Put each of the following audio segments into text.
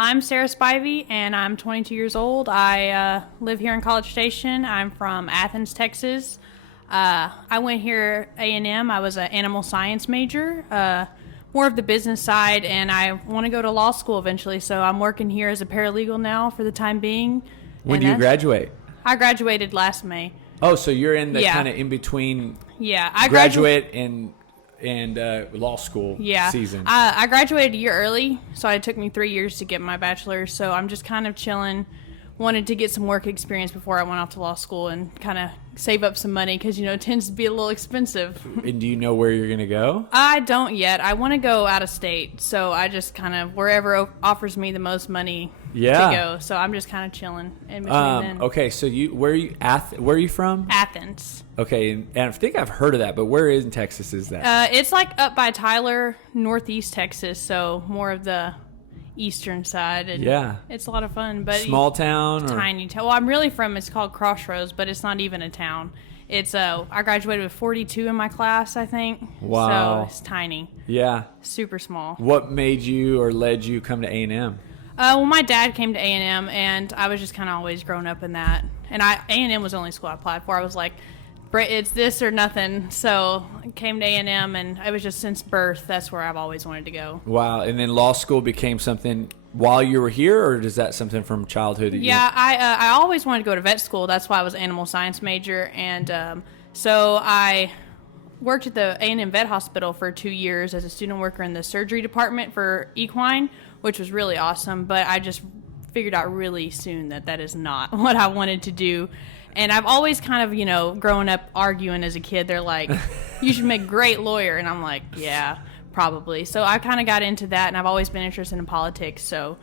I'm Sara Spivey, and I'm 22 years old. I live here in College Station. I'm from Athens, Texas. I went here A&M. I was an animal science major, more of the business side, and I want to go to law school eventually. So I'm working here as a paralegal now for the time being. When do you graduate? I graduated last May. Oh, so you're in the kind of in between. Yeah, I graduate and law school season. I graduated a year early, so it took me 3 years to get my bachelor's. So I'm just kind of chilling. Wanted to get some work experience before I went off to law school and kind of save up some money because, it tends to be a little expensive. And do you know where you're going to go? I don't yet. I want to go out of state, so I just kind of wherever offers me the most money to go. So I'm just kind of chilling in between then. Okay, so where are you from? Athens. Okay, and I think I've heard of that, but where in Texas is that? It's like up by Tyler, northeast Texas, so more of the eastern side, and it's a lot of fun. But small town, tiny town. Well, I'm really from. It's called Crossroads, but it's not even a town. It's I graduated with 42 in my class, I think. Wow, so it's tiny. Yeah, super small. What made you or led you come to A&M? Well, my dad came to A&M, and I was just kind of always grown up in that. And A&M was the only school I applied for. I was like, it's this or nothing. So I came to A&M, and it was just since birth, that's where I've always wanted to go. Wow. And then law school became something while you were here, or is that something from childhood? I always wanted to go to vet school. That's why I was an animal science major. And so I worked at the A&M Vet Hospital for 2 years as a student worker in the surgery department for equine, which was really awesome. But I just figured out really soon that is not what I wanted to do. And I've always kind of, growing up arguing as a kid, they're like, you should make a great lawyer. And I'm like, yeah, probably. So I kind of got into that, and I've always been interested in politics. So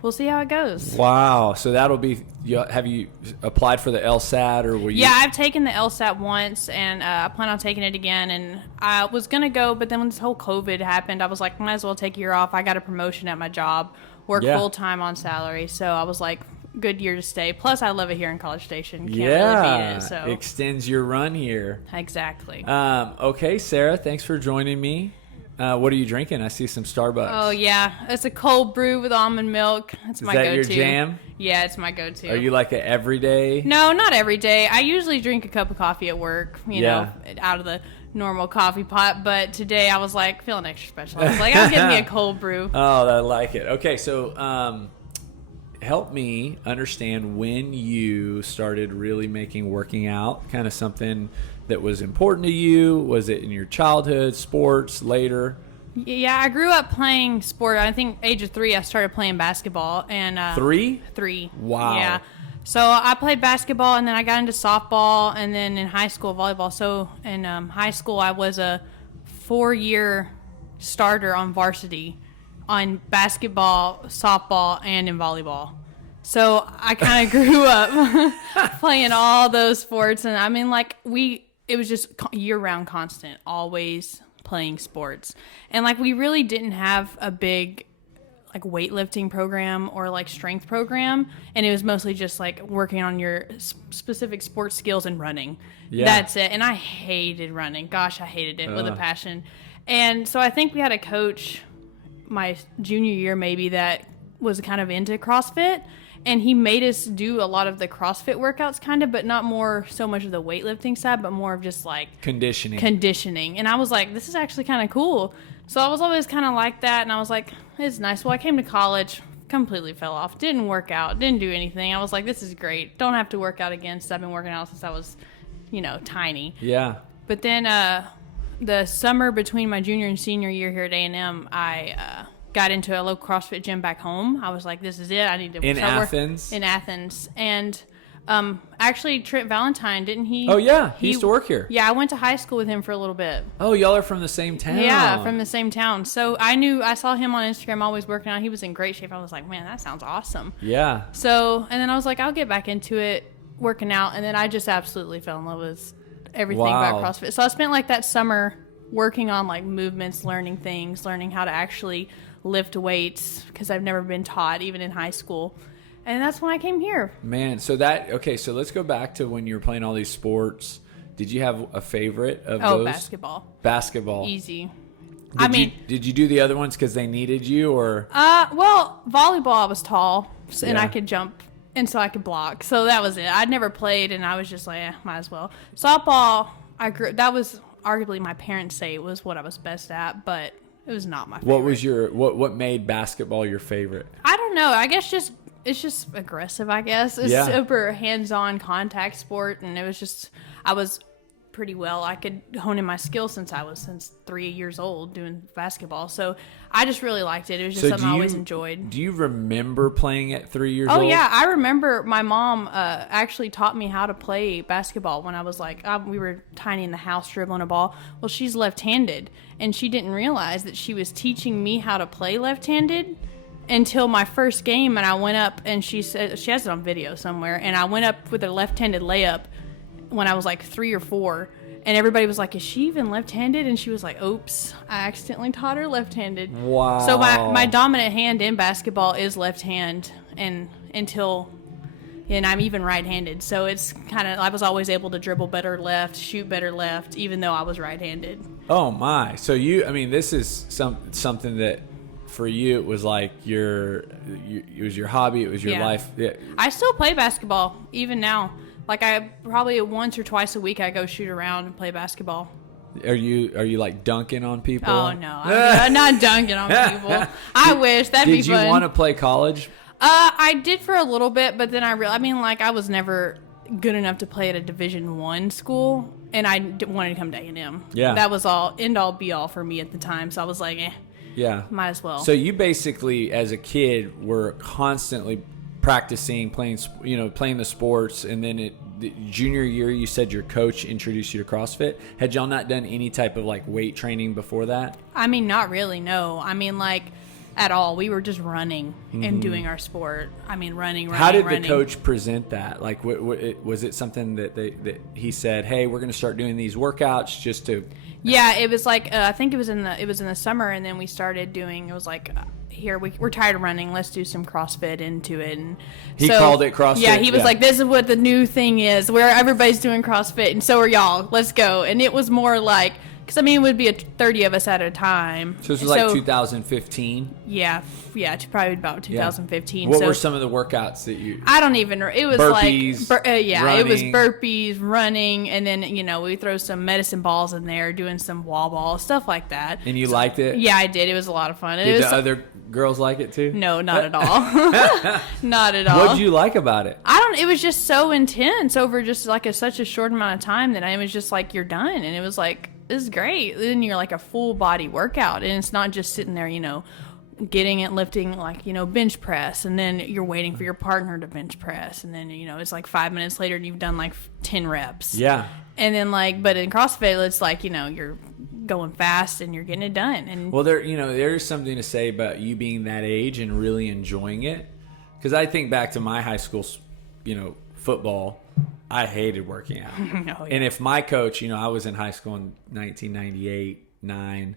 we'll see how it goes. Wow. So that'll be, have you applied for the LSAT or were you? Yeah, I've taken the LSAT once, and I plan on taking it again. And I was going to go, but then when this whole COVID happened, I was like, might as well take a year off. I got a promotion at my job, work full time on salary. So I was like, good year to stay. Plus, I love it here in College Station. Can't really beat it. So extends your run here. Exactly. Okay, Sara, thanks for joining me. What are you drinking? I see some Starbucks. Oh, yeah. It's a cold brew with almond milk. It's my go-to. Is that your jam? Yeah, it's my go-to. Are you like an everyday? No, not every day. I usually drink a cup of coffee at work, know, out of the normal coffee pot. But today I was like feeling extra special. I was like, I'm getting me a cold brew. Oh, I like it. Okay, so help me understand when you started really making working out kind of something that was important to you. Was it in your childhood, sports, later? Yeah, I grew up playing sport. I think age of 3 I started playing basketball. And 3? 3. Wow. Yeah. So I played basketball, and then I got into softball, and then in high school volleyball. So in high school I was a 4-year starter on varsity on basketball, softball, and in volleyball. So I kind of grew up playing all those sports. And I mean, it was just year-round constant, always playing sports. And we really didn't have a big weightlifting program or strength program. And it was mostly just working on your specific sports skills and running. Yeah. That's it. And I hated running. Gosh, I hated it with a passion. And so I think we had a coach my junior year maybe that was kind of into CrossFit, and he made us do a lot of the CrossFit workouts but not more so much of the weightlifting side, but more of just conditioning. And I was like, this is actually kind of cool. So I was always kind of like that, and I was like, it's nice. Well, I came to college, completely fell off, didn't work out, didn't do anything. I was like, this is great. Don't have to work out again, since I've been working out since I was, tiny. Yeah. But then the summer between my junior and senior year here at A&M, I got into a local CrossFit gym back home. I was like, this is it. I need to in Athens. In Athens. And actually, Trent Valentine, didn't he? Oh, yeah. He used to work here. Yeah, I went to high school with him for a little bit. Oh, y'all are from the same town. Yeah, from the same town. So I saw him on Instagram always working out. He was in great shape. I was like, man, that sounds awesome. Yeah. So, and then I was like, I'll get back into it, working out. And then I just absolutely fell in love with everything about CrossFit. So I spent that summer working on movements, learning things, learning how to actually lift weights, because I've never been taught, even in high school. And that's when I came here. Man, so let's go back to when you were playing all these sports. Did you have a favorite of those? Basketball. Basketball. Easy. Did you do the other ones because they needed you, or? Well, volleyball I was tall, and Yeah. I could jump, and so I could block. So that was it. I'd never played, and I was just like, might as well. Softball, that was arguably my parents say it was what I was best at, but it was not my favorite. What made basketball your favorite? I don't know. I guess it's just aggressive, I guess. It's super hands-on contact sport, and I was pretty well. I could hone in my skills since 3 years old doing basketball. So I just really liked it. It was just something I always enjoyed. Do you remember playing at 3 years old? Oh, yeah. I remember my mom actually taught me how to play basketball when I was we were tiny in the house dribbling a ball. Well, she's left-handed, and she didn't realize that she was teaching me how to play left-handed until my first game, and I went up, and she said, she has it on video somewhere, and I went up with a left-handed layup when I was like 3 or 4, and everybody was like, is she even left-handed? And she was like, oops, I accidentally taught her left-handed. Wow. So my dominant hand in basketball is left hand, and I'm even right-handed. So it's kind of, I was always able to dribble better left, shoot better left, even though I was right-handed. Oh my. So this is something that for you, it was like it was your hobby, it was your life. Yeah. I still play basketball even now. Like, I probably once or twice a week I go shoot around and play basketball. Are you like dunking on people? Oh no, I'm not dunking on people. I wish that'd be fun. Did you want to play college? I did for a little bit, but then I was never good enough to play at a Division I school, and I wanted to come to A&M. Yeah, that was end all be all for me at the time. So I was like, yeah, might as well. So you basically, as a kid, were constantly practicing, playing the sports, and then the junior year, you said your coach introduced you to CrossFit. Had y'all not done any type of like weight training before that? I mean, not really, no. I mean, like, at all. We were just running and doing our sport. I mean, running. How did the coach present that? Like, was it something that he said, hey, we're going to start doing these workouts just to... Yeah, it was like, I think it was in the summer, and then we started doing, it was like... Here we're tired of running. Let's do some CrossFit into it. And he called it CrossFit. Yeah, he was like, "This is what the new thing is. Where everybody's doing CrossFit, and so are y'all. Let's go." And it was more like, because I mean, it would be 30 of us at a time. So this was like 2015. Yeah, probably about 2015. What were some of the workouts that you? I don't even. It was burpees, running. It was burpees, running, and then we throw some medicine balls in there, doing some wall balls, stuff like that. And you liked it? Yeah, I did. It was a lot of fun. Did the other girls like it too? No, not at all. Not at all. What did you like about it? It was just so intense over just like such a short amount of time that I was just like, you're done. And it was like, this is great. Then you're like a full body workout, and it's not just sitting there, getting it, lifting like, bench press, and then you're waiting for your partner to bench press, and then, it's like 5 minutes later and you've done like 10 reps. Yeah. And then but in CrossFit, it's like, you're going fast and you're getting it done. And well, there's something to say about you being that age and really enjoying it. Because I think back to my high school, football, I hated working out. Oh, yeah. And if my coach, I was in high school in 1998, 9,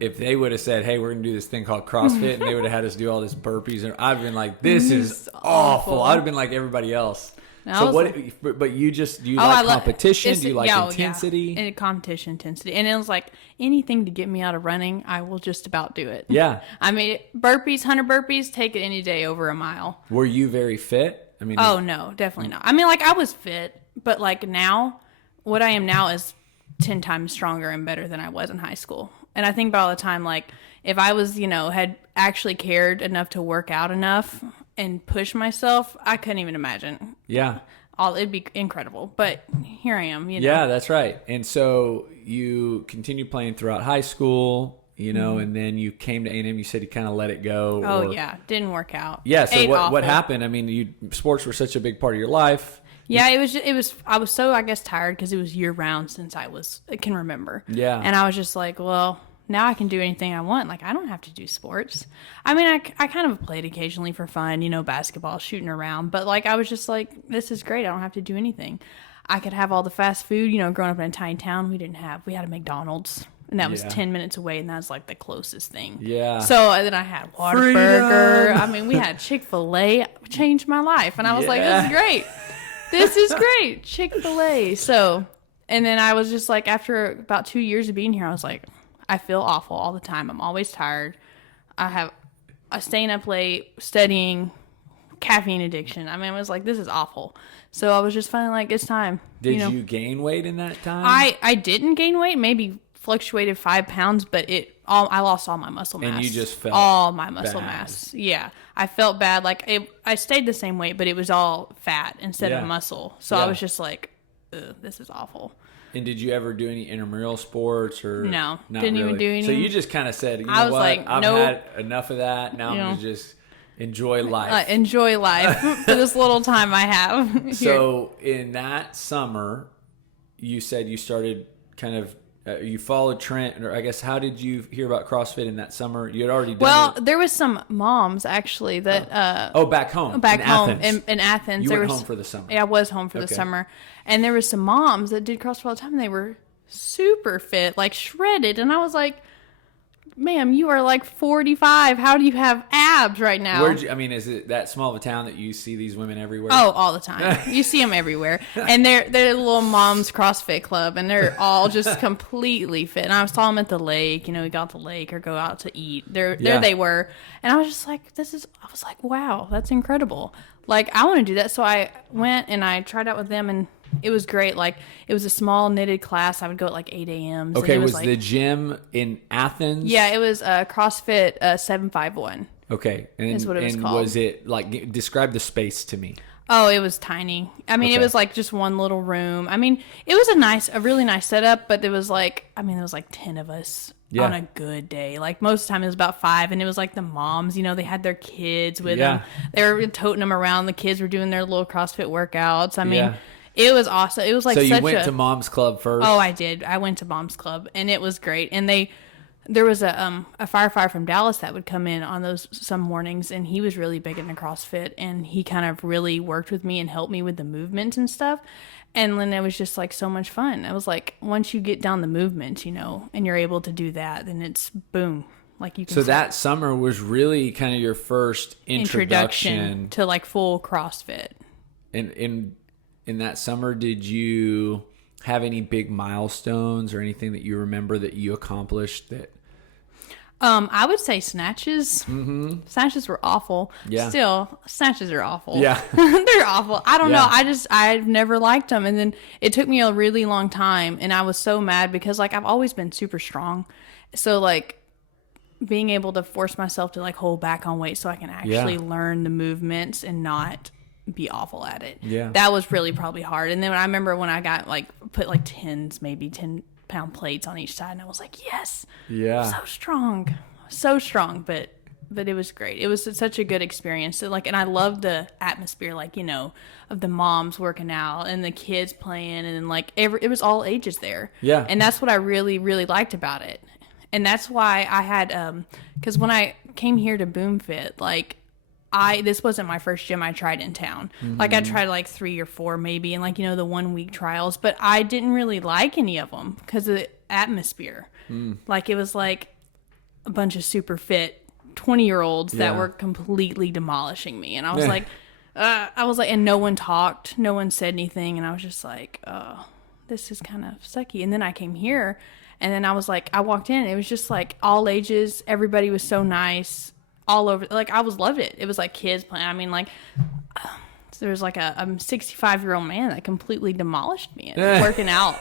if they would have said, hey, we're going to do this thing called CrossFit, and they would have had us do all this burpees, and I'd been like, this is awful. I'd have been like everybody else. So but you do you like competition? Do you like intensity? Yeah. And competition intensity. And it was like, anything to get me out of running, I will just about do it. Yeah. I mean, 100 burpees, take it any day over a mile. Were you very fit? I mean, oh no, definitely not. I mean, like, I was fit, but like now, what I am now is 10 times stronger and better than I was in high school. And I think about all the time, like, if I was, had actually cared enough to work out enough and push myself, I couldn't even imagine. Yeah. It'd be incredible. But here I am, Yeah, that's right. And so you continued playing throughout high school, and then you came to A&M. You said you kind of let it go. Oh, yeah. Didn't work out. Yeah. So what happened? I mean, sports were such a big part of your life. Yeah, it was. I was so, I guess, tired because it was year round since I can remember. Yeah. And I was just like, well, now I can do anything I want. Like, I don't have to do sports. I mean, I kind of played occasionally for fun, basketball, shooting around. But, like, I was just like, this is great. I don't have to do anything. I could have all the fast food. Growing up in a tiny town, we had a McDonald's. And that was 10 minutes away, and that was, like, the closest thing. Yeah. So then I had Whataburger. I mean, we had Chick-fil-A. Changed my life. And I was like, this is great. This is great. Chick-fil-A. So, and then I was just like, after about 2 years of being here, I was like, I feel awful all the time. I'm always tired. I staying up late, studying, caffeine addiction. I mean, I was like, this is awful. So I was just finally like, it's time. Did you gain weight in that time? I didn't gain weight, maybe fluctuated 5 pounds, but I lost all my muscle mass. And you just felt all my muscle bad. mass. Yeah. I felt bad. Like I stayed the same weight, but it was all fat instead of muscle. So I was just like, ugh, this is awful. And did you ever do any intramural sports or no? Not didn't really? even do any. So you just kind of said, you know I was what? like, I've nope. had enough of that. Now I'm going to just enjoy life. Enjoy life for this little time I have. Here. So in that summer, you said you started kind of, you followed Trent, or I guess, how did you hear about CrossFit in that summer? You had already done Well, there was some moms actually that back home. back in home Athens. in Athens. You went home for the summer. Yeah, I was home for the summer, and there was some moms that did CrossFit all the time, and they were super fit, like shredded, and I was like, ma'am, you are like 45. How do you have abs right now? Is it that small of a town that you see these women everywhere? Oh, all the time. You see them everywhere. And they're a little mom's CrossFit club, and they're all just completely fit. And I saw them at the lake, we got to the lake or go out to eat. There they were. And I was just like, I was like, wow, that's incredible. Like, I want to do that. So I went and I tried out with them, and it was great. Like, it was a small knitted class. I would go at like 8 a.m. Okay, was the gym in Athens? Yeah, it was CrossFit 751. Okay, and is what it was called. Was it like, describe the space to me? Oh, it was tiny. I mean, It was like just one little room. I mean, it was a really nice setup, but there was like 10 of us on a good day. Like most of the time it was about 5, and it was like the moms, they had their kids with them. They were toting them around. The kids were doing their little CrossFit workouts. I mean, it was awesome. It was like so you went to Mom's Club first? Oh, I did. I went to Mom's Club, and it was great. And there was a firefighter from Dallas that would come in on some mornings, and he was really big into CrossFit, and he kind of really worked with me and helped me with the movements and stuff. And then it was just like so much fun. I was like, once you get down the movement, and you're able to do that, then it's boom. Like you can. So that summer was really kind of your first introduction to like full CrossFit. And in that summer, did you have any big milestones or anything that you remember that you accomplished that? I would say snatches. Mm-hmm. Snatches were awful. Yeah. Still, snatches are awful. Yeah. They're awful. I don't know. I've never liked them. And then it took me a really long time. And I was so mad because like I've always been super strong. So like being able to force myself to like hold back on weight so I can actually learn the movements and not be awful at it. Yeah. That was really probably hard. And then I remember when I got like put like 10-pound plates on each side, and I was like, yes. Yeah. So strong, but it was great. It was such a good experience. So like, and I loved the atmosphere, like, of the moms working out and the kids playing, and like it was all ages there. Yeah. And that's what I really, really liked about it. And that's why I had, cause when I came here to BoomFit, like, this wasn't my first gym I tried in town. Mm-hmm. Like I tried like 3 or 4 maybe, and like, the 1 week trials, but I didn't really like any of them because of the atmosphere. Like it was like a bunch of super fit 20-year-olds that were completely demolishing me. And I was like, and no one talked, no one said anything. And I was just like, oh, this is kind of sucky. And then I came here, and then I was like, I walked in, it was just like all ages. Everybody was so nice. All over, like I loved it. It was like kids playing. I mean, like there was like a 65-year-old man that completely demolished me and working out.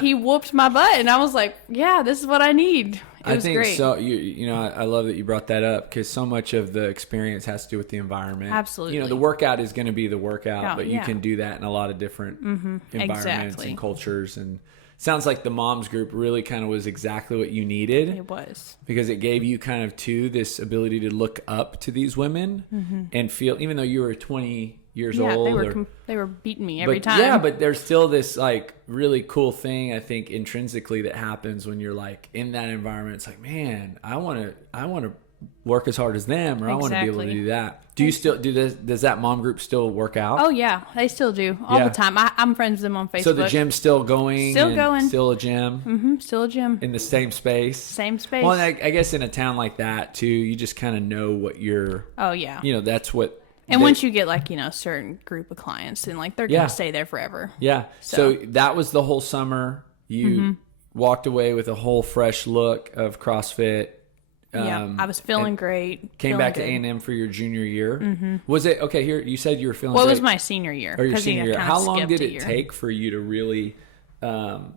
He whooped my butt, and I was like, "Yeah, this is what I need." It was great. So. I love that you brought that up because so much of the experience has to do with the environment. Absolutely. The workout is going to be the workout, but you can do that in a lot of different environments and cultures. And sounds like the moms group really kind of was exactly what you needed. It was. Because it gave you kind of, this ability to look up to these women and feel, even though you were 20 years old. They were beating me every time. Yeah, but there's still this like really cool thing, I think, intrinsically that happens when you're like in that environment. It's like, man, I want to work as hard as them, or I want to be able to do that. Do you still do this? Does that mom group still work out? Oh yeah, they still do all the time. I'm friends with them on Facebook. So the gym's still going. Still a gym. Still a gym in the same space. Same space. Well, and I guess in a town like that too, you just kind of know what you're. Oh yeah. That's what. And once you get like a certain group of clients, and like they're gonna stay there forever. Yeah. So that was the whole summer. You walked away with a whole fresh look of CrossFit. Yeah, I was feeling great. Came back to A&M for your junior year. Mm-hmm. Was it okay? Here you said you were feeling. Well, great. it was my senior year. Or your senior year. How long did it take for you to really, for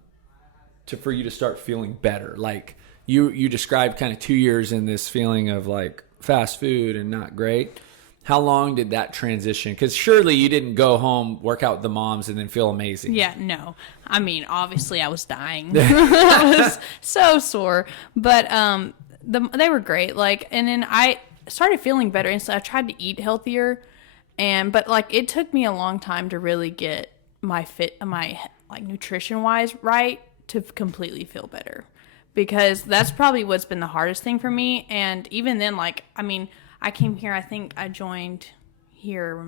you to start feeling better? Like you described kind of 2 years in this feeling of like fast food and not great. How long did that transition? Because surely you didn't go home, work out with the moms, and then feel amazing. Yeah, no. I mean, obviously I was dying. I was so sore. But they were great. Like, and then I started feeling better, and so I tried to eat healthier. But like, it took me a long time to really get my like nutrition wise right to completely feel better, because that's probably what's been the hardest thing for me. And even then, like, I mean, I came here, I think I joined here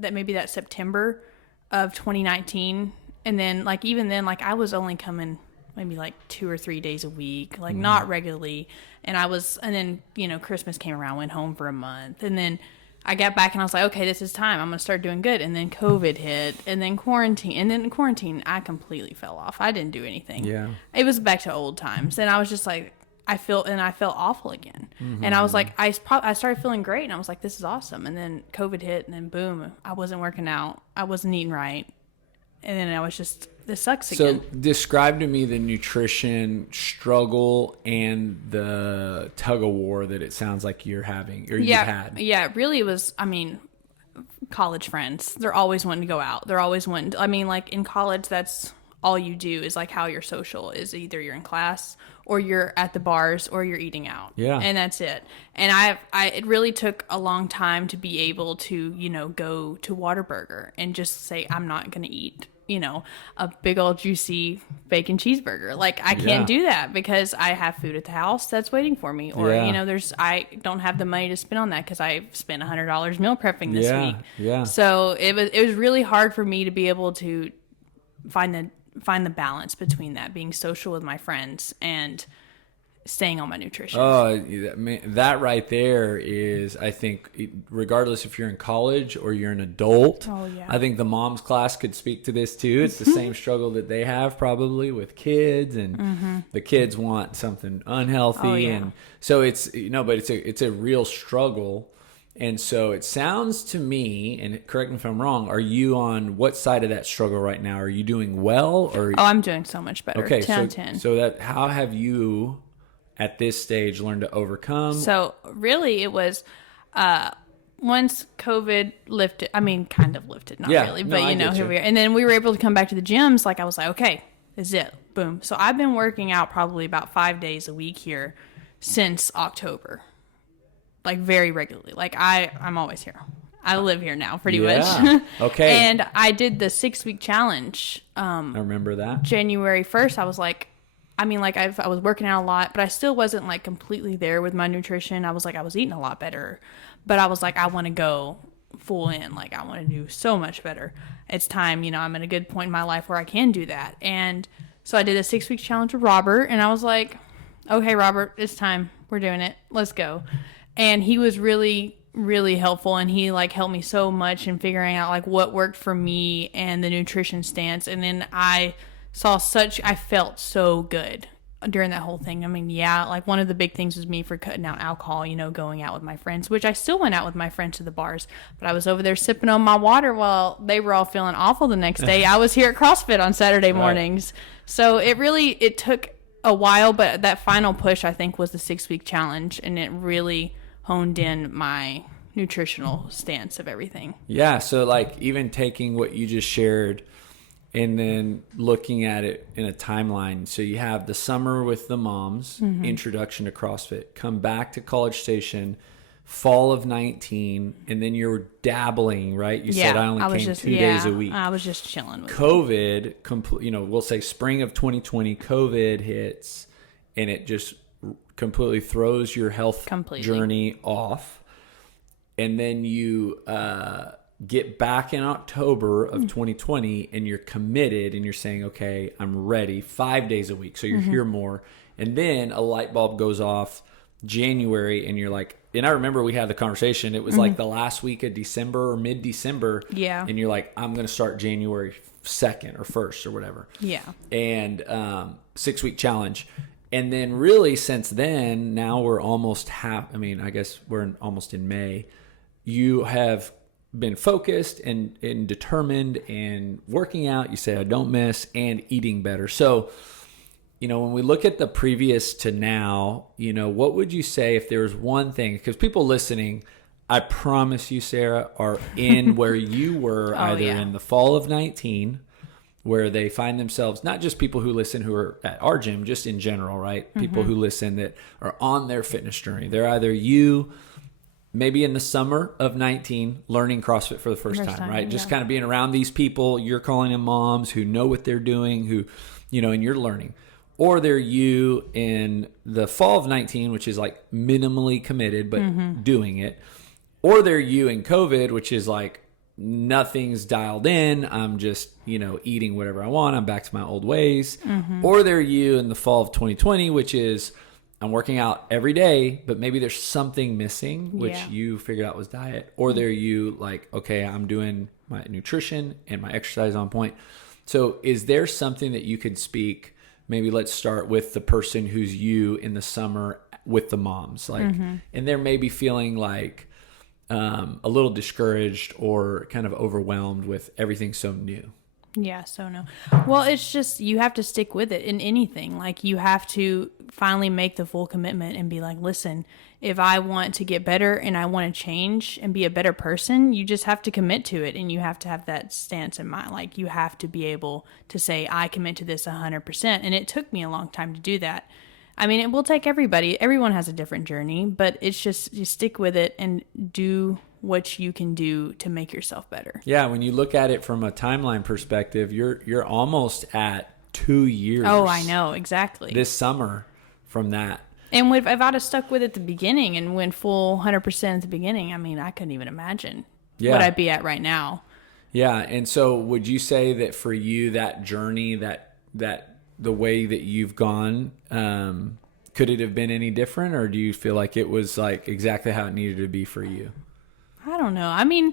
that September of 2019. And then like, even then, like I was only coming maybe like 2 or 3 days a week, like not regularly. And then, you know, Christmas came around, went home for a month. And then I got back and I was like, okay, this is time. I'm going to start doing good. And then COVID hit, and then quarantine. And then in quarantine, I completely fell off. I didn't do anything. Yeah. It was back to old times. And I was just like, I felt awful again. Mm-hmm. And I was like, I started feeling great, and I was like, this is awesome. And then COVID hit, and then boom, I wasn't working out. I wasn't eating right. And then I was just, this sucks again. So describe to me the nutrition struggle and the tug of war that it sounds like you're having, or you've had. Yeah, really it was, I mean, college friends. They're always wanting to go out. They're always wanting, I mean, like in college, that's all you do is like how you're social is either you're in class or you're at the bars or you're eating out. Yeah. And that's it. And it really took a long time to be able to, you know, go to Whataburger and just say, I'm not going to eat, you know, a big old juicy bacon cheeseburger. Like I can't do that because I have food at the house that's waiting for me. Or, you know, I don't have the money to spend on that because I spent $100 meal prepping this week. Yeah. So it was really hard for me to be able to find the balance between that, being social with my friends and staying on my nutrition. Oh, that right there is, I think, regardless if you're in college or you're an adult, I think the mom's class could speak to this too. It's the same struggle that they have probably with kids, and the kids want something unhealthy. And so it's, you know, but it's a real struggle. And so it sounds to me, and correct me if I'm wrong, are you on what side of that struggle right now? Are you doing well? I'm doing so much better. Okay, 10 out of 10. So how have you at this stage learned to overcome? So really it was once COVID lifted, I mean, kind of lifted, not really, but you know, here we are. And then we were able to come back to the gyms. Like I was like, okay, this is it. Boom. So I've been working out probably about 5 days a week here since October. Like very regularly. Like I'm always here. I live here now pretty much. Okay. And I did the 6-week challenge. I remember that. January 1st, I was like, I mean, like I was working out a lot, but I still wasn't like completely there with my nutrition. I was like, I was eating a lot better, but I was like, I want to go full in. Like I want to do so much better. It's time, you know, I'm at a good point in my life where I can do that. And so I did a 6-week challenge with Robert, and I was like, okay, Robert, it's time. We're doing it. Let's go. And he was really, really helpful, and he like helped me so much in figuring out like what worked for me and the nutrition stance. And then I felt so good during that whole thing. I mean, like one of the big things was me for cutting out alcohol, you know, going out with my friends, which I still went out with my friends to the bars, but I was over there sipping on my water while they were all feeling awful the next day. I was here at CrossFit on Saturday mornings. Right. So it took a while, but that final push I think was the 6-week challenge, and it really honed in my nutritional stance of everything. Yeah. So like even taking what you just shared and then looking at it in a timeline. So you have the summer with the moms, introduction to CrossFit, come back to College Station, fall of 19, and then you're dabbling, right? You said I only came 2 days a week. I was just chilling with COVID, you know, we'll say spring of 2020, COVID hits, and it just completely throws your health journey off. And then you get back in October of 2020, and you're committed, and you're saying, okay, I'm ready 5 days a week. So you're here more. And then a light bulb goes off January and you're like, and I remember we had the conversation, it was like the last week of December or mid-December. Yeah. And you're like, I'm going to start January 2nd or 1st or whatever. Yeah. And 6-week challenge. And then really since then, now we're almost I guess we're almost in May. You have been focused and determined and working out. You say, I don't miss, and eating better. So, when we look at the previous to now, what would you say if there was one thing? Because people listening, I promise you, Sarah, are in where you were either in the fall of 19, where they find themselves, not just people who listen who are at our gym, just in general, right? People who listen that are on their fitness journey. They're either you, maybe in the summer of 19, learning CrossFit for the first time, right? Just kind of being around these people, you're calling them moms who know what they're doing, who, and you're learning. Or they're you in the fall of 19, which is like minimally committed, but doing it. Or they're you in COVID, which is like nothing's dialed in. I'm just, eating whatever I want. I'm back to my old ways. Or they're you in the fall of 2020, which is I'm working out every day, but maybe there's something missing, which you figured out was diet. Or they're you like, okay, I'm doing my nutrition and my exercise on point. So is there something that you could speak? Maybe let's start with the person who's you in the summer with the moms, like, and they're maybe feeling like a little discouraged or kind of overwhelmed with everything so new. Yeah, so no. Well, it's just you have to stick with it in anything. Like you have to finally make the full commitment and be like, listen, if I want to get better and I want to change and be a better person, you just have to commit to it, and you have to have that stance in mind. Like you have to be able to say, I commit to this 100%. And it took me a long time to do that. I mean, it will take everybody. Everyone has a different journey, but it's just you stick with it and do what you can do to make yourself better. Yeah, when you look at it from a timeline perspective, you're almost at 2 years. Oh, I know, exactly. This summer from that. And if I'd have stuck with it at the beginning and went full 100% at the beginning, I mean, I couldn't even imagine what I'd be at right now. Yeah, and so would you say that for you, that journey, that the way that you've gone, could it have been any different, or do you feel like it was like exactly how it needed to be for you? I don't know. I mean,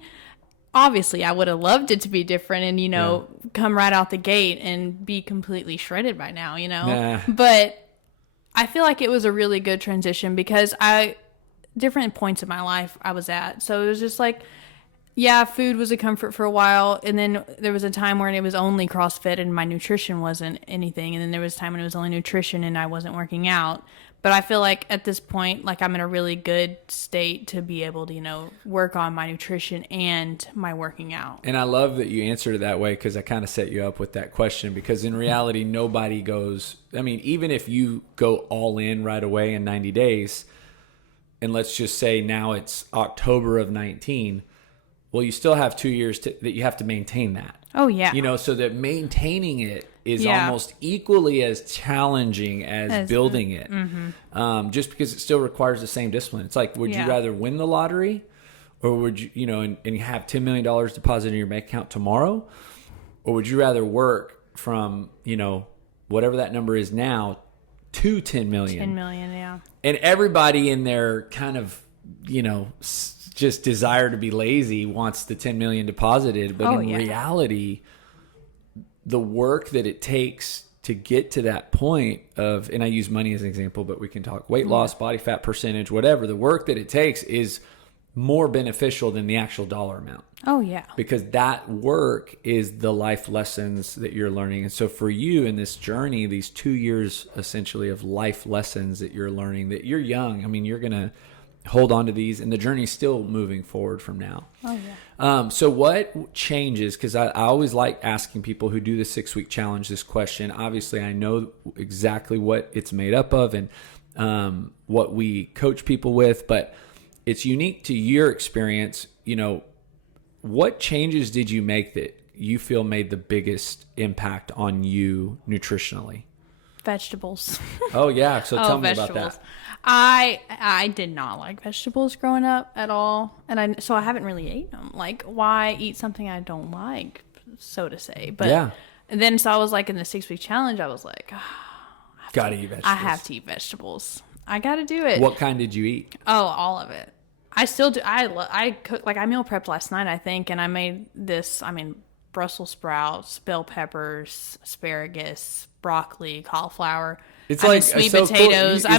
obviously I would have loved it to be different and, come right out the gate and be completely shredded by now, But I feel like it was a really good transition because different points in my life I was at. So it was just like, yeah, food was a comfort for a while. And then there was a time when it was only CrossFit and my nutrition wasn't anything. And then there was a time when it was only nutrition and I wasn't working out. But I feel like at this point, like I'm in a really good state to be able to, work on my nutrition and my working out. And I love that you answered it that way, because I kind of set you up with that question, because in reality, nobody goes, I mean, even if you go all in right away in 90 days, and let's just say now it's October of 19, well, you still have 2 years that you have to maintain that. Oh, yeah. So that maintaining it is almost equally as challenging as building it. Just because it still requires the same discipline. It's like, would you rather win the lottery, or would you, and you have $10 million deposited in your bank account tomorrow? Or would you rather work from, whatever that number is now to 10 million? 10 million, yeah. And everybody in their kind of, just desire to be lazy wants the 10 million deposited. But in reality, the work that it takes to get to that point of, and I use money as an example, but we can talk weight loss, body fat percentage, whatever, the work that it takes is more beneficial than the actual dollar amount. Oh, yeah. Because that work is the life lessons that you're learning. And so for you in this journey, these 2 years essentially of life lessons that you're learning, that you're young, I mean, you're going to hold on to these, and the journey's still moving forward from now. Oh, yeah. So what changes, because I always like asking people who do the 6-week challenge this question. Obviously, I know exactly what it's made up of and what we coach people with, but it's unique to your experience. What changes did you make that you feel made the biggest impact on you nutritionally? Vegetables. Oh, yeah. So tell me about that. I did not like vegetables growing up at all, and so I haven't really eaten them. Like, why eat something I don't like, so to say? But and then so I was like in the 6-week challenge, I was like, gotta eat vegetables. I have to eat vegetables. I got to do it. What kind did you eat? Oh, all of it. I still do. I cook, like I meal prepped last night, I think, and I made this, Brussels sprouts, bell peppers, asparagus, broccoli, cauliflower. It's like sweet so potatoes. Cool.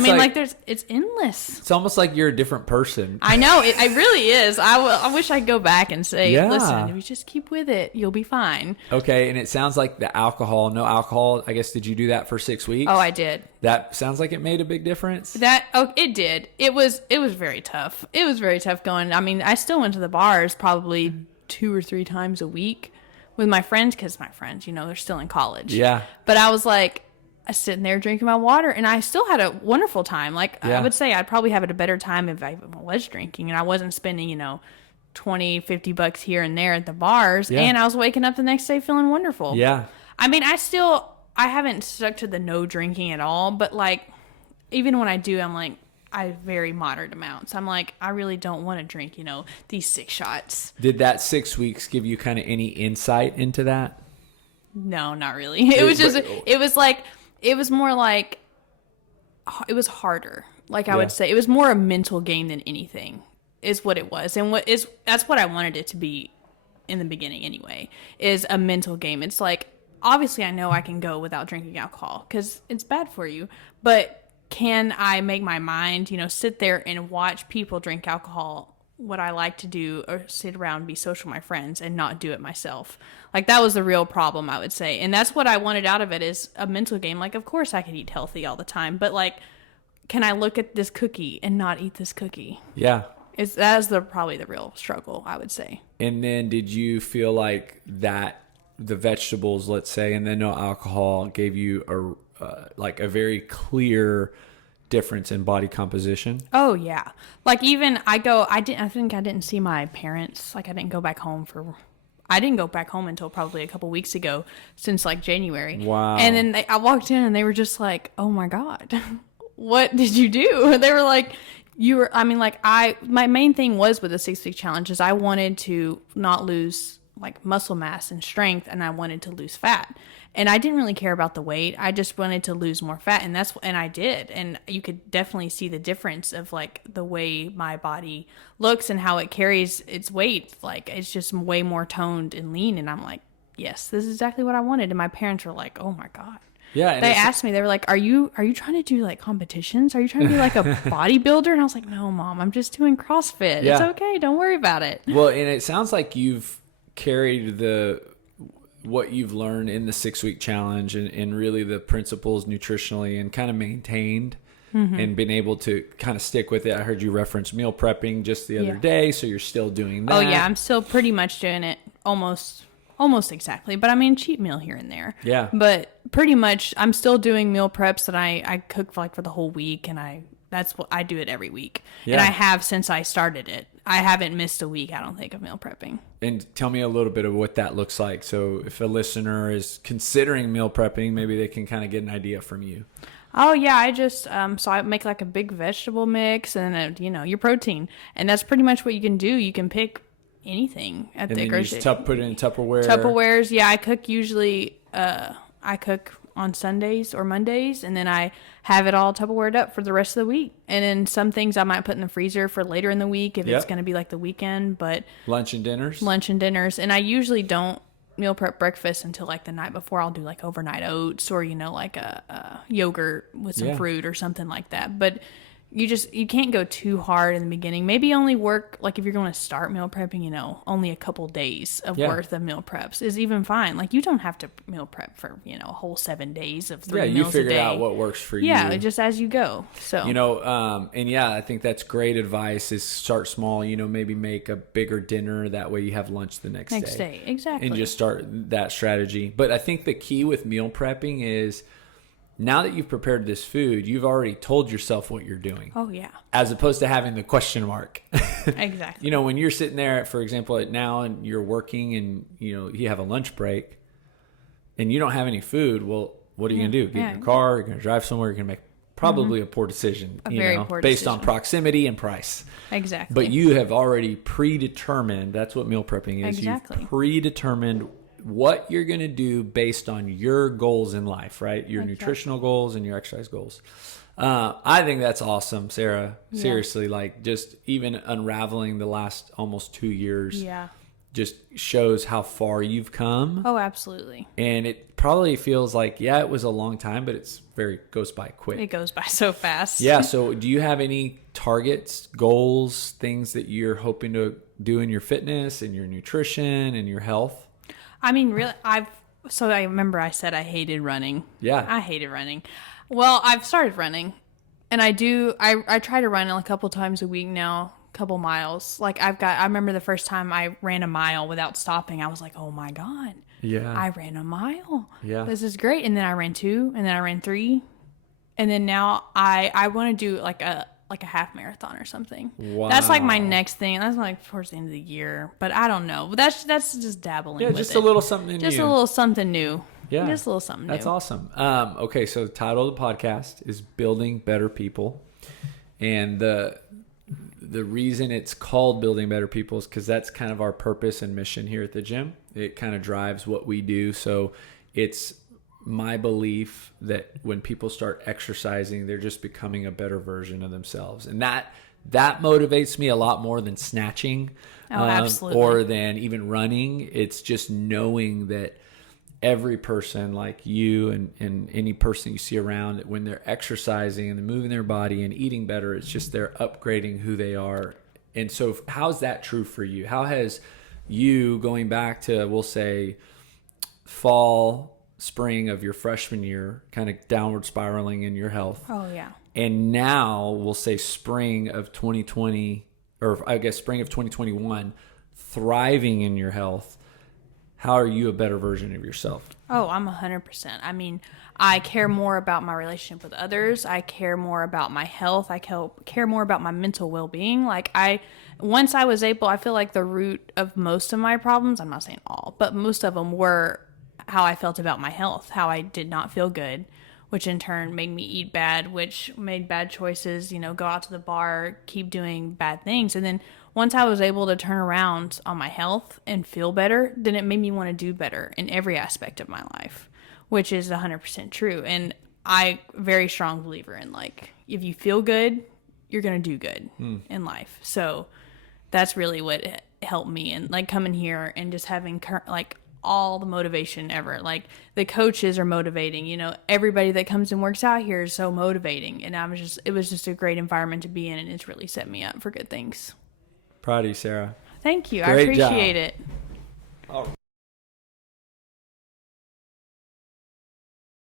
It's endless. It's almost like you're a different person. I know. It really is. I wish I'd go back and say, Yeah. listen, if you just keep with it, you'll be fine. Okay, and it sounds like no alcohol. I guess, did you do that for 6 weeks? Oh, I did. That sounds like it made a big difference. It did. It was very tough. It was very tough going. I still went to the bars probably 2 or 3 times a week with my friends, because my friends, they're still in college. Yeah. But I was like, I was sitting there drinking my water, and I still had a wonderful time. I would say I'd probably have a better time if I was drinking and I wasn't spending, $20-$50 here and there at the bars. Yeah. And I was waking up the next day feeling wonderful. Yeah. I haven't stuck to the no drinking at all, but even when I do, I have very moderate amounts. I really don't want to drink, these 6 shots. Did that 6 weeks give you kind of any insight into that? No, not really. It was harder. I would say it was more a mental game than anything is what it was. And that's what I wanted it to be in the beginning anyway, is a mental game. It's obviously I know I can go without drinking alcohol because it's bad for you, but can I make my mind, sit there and watch people drink alcohol, what I like to do, or sit around and be social with my friends and not do it myself? That was the real problem, I would say. And that's what I wanted out of it, is a mental game. Of course I could eat healthy all the time, but can I look at this cookie and not eat this cookie? Yeah. That is probably the real struggle, I would say. And then did you feel like that the vegetables, let's say, and then no alcohol gave you a very clear difference in body composition? Oh yeah. I didn't see my parents. I didn't go back home until probably a couple weeks ago, since January. Wow. And then I walked in and they were just like, oh my God, what did you do? They were like, my main thing was with the 6-week challenge is I wanted to not lose muscle mass and strength, and I wanted to lose fat. And I didn't really care about the weight. I just wanted to lose more fat, and I did. And you could definitely see the difference of the way my body looks and how it carries its weight. It's just way more toned and lean. And I'm like, yes, this is exactly what I wanted. And my parents were like, oh my God. Yeah. They asked me, they were like, are you trying to do competitions? Are you trying to be a bodybuilder? And I was like, no, Mom, I'm just doing CrossFit. Yeah. It's okay. Don't worry about it. Well, and it sounds like you've carried what you've learned in the 6-week challenge and really the principles nutritionally, and kind of maintained and been able to kind of stick with it. I heard you reference meal prepping just the other day, so you're still doing that. Oh yeah, I'm still pretty much doing it almost exactly, but cheat meal here and there. Yeah. But pretty much I'm still doing meal preps that I cook for the whole week, and that's what I do it every week. Yeah. And I have since I started it. I haven't missed a week, I don't think, of meal prepping. And tell me a little bit of what that looks like. So if a listener is considering meal prepping, maybe they can kind of get an idea from you. Oh yeah, I just so I make a big vegetable mix, and your protein, and that's pretty much what you can do. You can pick anything at the grocery. And then you put it in Tupperware. Tupperwares, yeah. I cook usually. I cook on Sundays or Mondays, and then I have it all Tupperwared up for the rest of the week. And then some things I might put in the freezer for later in the week if it's going to be the weekend. But lunch and dinners, and I usually don't meal prep breakfast until the night before. I'll do overnight oats or a yogurt with some fruit or something like that. But you can't go too hard in the beginning. Maybe only work if you're going to start meal prepping, only a couple days of worth of meal preps is even fine. You don't have to meal prep for a whole 7 days of 3 meals a day. Yeah, you figure out what works for you. Yeah, just as you go. So I think that's great advice. Is start small. Maybe make a bigger dinner. That way you have lunch the next day. Exactly. And just start that strategy. But I think the key with meal prepping is, now that you've prepared this food, you've already told yourself what you're doing. Oh, yeah. As opposed to having the question mark. Exactly. When you're sitting there, for example, and you're working and, you have a lunch break and you don't have any food, well, what are you going to do? Get in your car, you're going to drive somewhere, you're going to make probably a poor decision, based on proximity and price. Exactly. But you have already predetermined, that's what meal prepping is. Exactly. You've predetermined what you're going to do based on your goals in life, right? Your nutritional goals and your exercise goals. I think that's awesome, Sarah. Yeah. Seriously, like just even unraveling the last almost 2 years Yeah. just shows how far you've come. Oh, absolutely. And it probably feels like, yeah, it was a long time, but it's goes by quick. It goes by so fast. Yeah. So do you have any targets, goals, things that you're hoping to do in your fitness and your nutrition and your health? I mean, really, I remember I said I hated running. Yeah. I hated running. Well, I've started running, and I try to run a couple times a week now, couple miles. Like I remember the first time I ran a mile without stopping, I was like, oh my God. Yeah. I ran a mile. Yeah. This is great. And then I ran 2, and then I ran 3. And then now I want to do like a half marathon or something. Wow. That's like my next thing. That's like towards the end of the year. But I don't know. That's just dabbling Yeah, with just it. a little something Just new. a little something new. Yeah. Just a little something That's new. awesome. Okay, so the title of the podcast is Building Better People. And the reason it's called Building Better People is because that's kind of our purpose and mission here at the gym. It kind of drives what we do. So it's my belief that when people start exercising, they're just becoming a better version of themselves. And that motivates me a lot more than snatching Absolutely. or than even running. It's just knowing that every person like you and any person you see around, that when they're exercising and they're moving their body and eating better, it's just they're upgrading who they are. And so how's that true for you? How has you, going back to, we'll say, fall, spring of your freshman year, kind of downward spiraling in your health, Oh, yeah. and now we'll say spring of 2020, or I guess spring of 2021, thriving in your health, how are you a better version of yourself? Oh, I'm 100%. I mean, I care more about my relationship with others. I care more about my health. I care more about my mental well-being. Once I was able, I feel like the root of most of my problems, I'm not saying all, but most of them were how I felt about my health, how I did not feel good, which in turn made me eat bad, which made bad choices, go out to the bar, keep doing bad things. And then once I was able to turn around on my health and feel better, then it made me want to do better in every aspect of my life, which is 100% true. And I very strong believer in if you feel good, you're going to do good in life. So that's really what helped me. And coming here and just having all the motivation ever. The coaches are motivating, everybody that comes and works out here is so motivating. And it was just a great environment to be in, and it's really set me up for good things. Proud of you, Sarah. Thank you. Great I appreciate job. it.